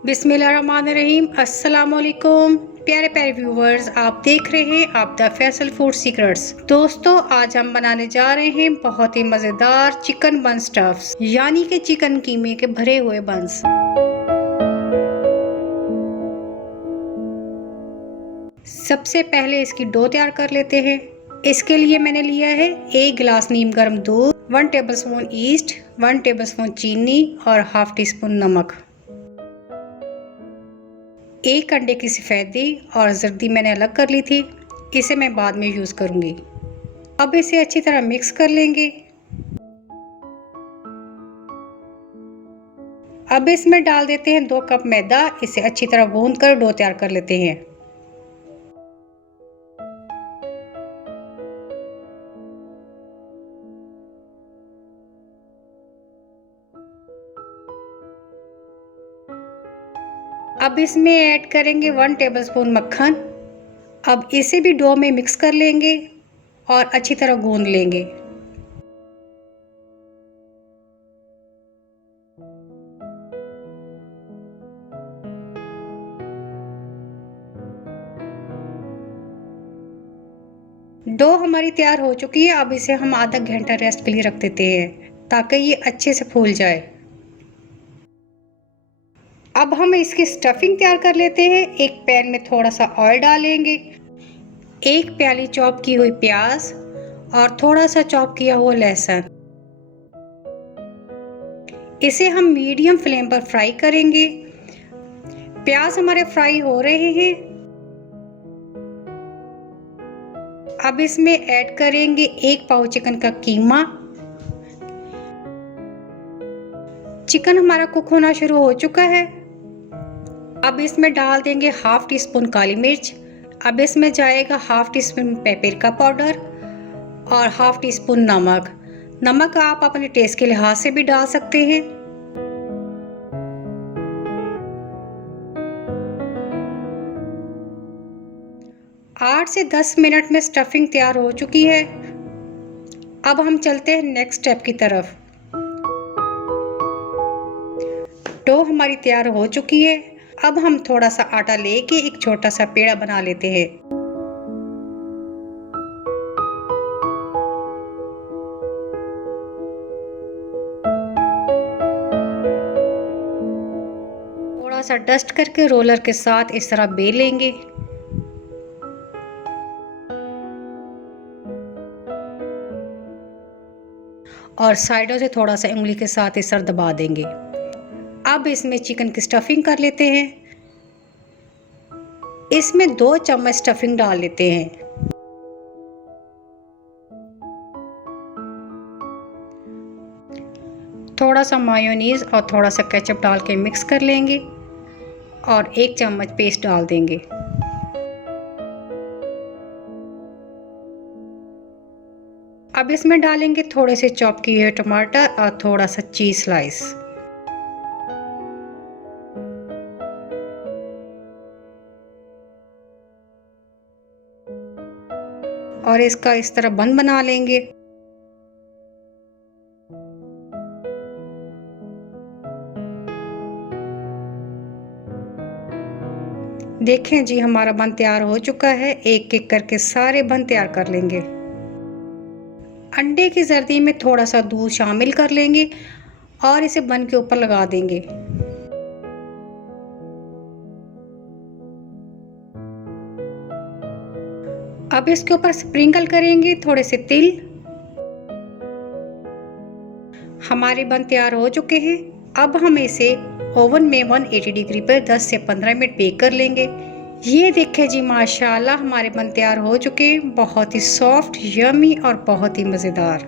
बिस्मिल्लाहिर्रहमानिर्रहीम। अस्सलाम वालेकुम प्यारे प्यारे व्यूवर्स, आप देख रहे हैं आप द फैसल फूड सीक्रेट्स। दोस्तों, आज हम बनाने जा रहे हैं बहुत ही मज़ेदार चिकन बन स्टफ्स, यानी कि चिकन कीमे के भरे हुए बंस। सबसे पहले इसकी डो तैयार कर लेते हैं। इसके लिए मैंने लिया है 1 गिलास नीम गर्म दूध, 1 टेबलस्पून ईस्ट, 1 टेबलस्पून चीनी और हाफ टी स्पून नमक। 1 अंडे की सफ़ेदी और जर्दी मैंने अलग कर ली थी, इसे मैं बाद में यूज़ करूँगी। अब इसे अच्छी तरह मिक्स कर लेंगे। अब इसमें डाल देते हैं 2 कप मैदा। इसे अच्छी तरह गूंद कर डो तैयार कर लेते हैं। अब इसमें ऐड करेंगे 1 टेबलस्पून मक्खन। अब इसे भी डो में मिक्स कर लेंगे और अच्छी तरह गूंद लेंगे। डो हमारी तैयार हो चुकी है। अब इसे हम आधा घंटा रेस्ट के लिए रख देते हैं ताकि ये अच्छे से फूल जाए। अब हम इसकी स्टफिंग तैयार कर लेते हैं। एक पैन में थोड़ा सा ऑयल डालेंगे, 1 प्याली चॉप की हुई प्याज और थोड़ा सा चॉप किया हुआ लहसुन। इसे हम मीडियम फ्लेम पर फ्राई करेंगे। प्याज हमारे फ्राई हो रहे हैं। अब इसमें ऐड करेंगे 1 पाव चिकन का कीमा। चिकन हमारा कुक होना शुरू हो चुका है। अब इसमें डाल देंगे हाफ टी स्पून काली मिर्च। अब इसमें जाएगा half tea spoon paprika powder और हाफ टी स्पून नमक। नमक आप अपने टेस्ट के लिहाज से भी डाल सकते हैं। आठ से 10 मिनट में स्टफिंग तैयार हो चुकी है। अब हम चलते हैं नेक्स्ट स्टेप की तरफ। डो हमारी तैयार हो चुकी है। अब हम थोड़ा सा आटा लेके एक छोटा सा पेड़ा बना लेते हैं। थोड़ा सा डस्ट करके रोलर के साथ इस तरह बेल लेंगे। और साइडों से थोड़ा सा उंगली के साथ इस तरह दबा देंगे। अब इसमें चिकन की स्टफिंग कर लेते हैं। इसमें 2 चम्मच स्टफिंग डाल लेते हैं। थोड़ा सा मायोनीज और थोड़ा सा केचप डाल के मिक्स कर लेंगे और 1 चम्मच पेस्ट डाल देंगे। अब इसमें डालेंगे थोड़े से चॉप किए हुए टमाटर और थोड़ा सा चीज स्लाइस। और इसका इस तरह बन बना लेंगे। देखें जी, हमारा बन तैयार हो चुका है। एक एक करके सारे बन तैयार कर लेंगे। अंडे की जर्दी में थोड़ा सा दूध शामिल कर लेंगे और इसे बन के ऊपर लगा देंगे। अब इसके ऊपर स्प्रिंकल करेंगे थोड़े से तिल। हमारे बन तैयार हो चुके हैं। अब हम इसे ओवन में 180 डिग्री पर 10 से 15 मिनट बेक कर लेंगे। ये देखें जी, माशाल्लाह हमारे बन तैयार हो चुके हैं। बहुत ही सॉफ्ट, यमी और बहुत ही मज़ेदार।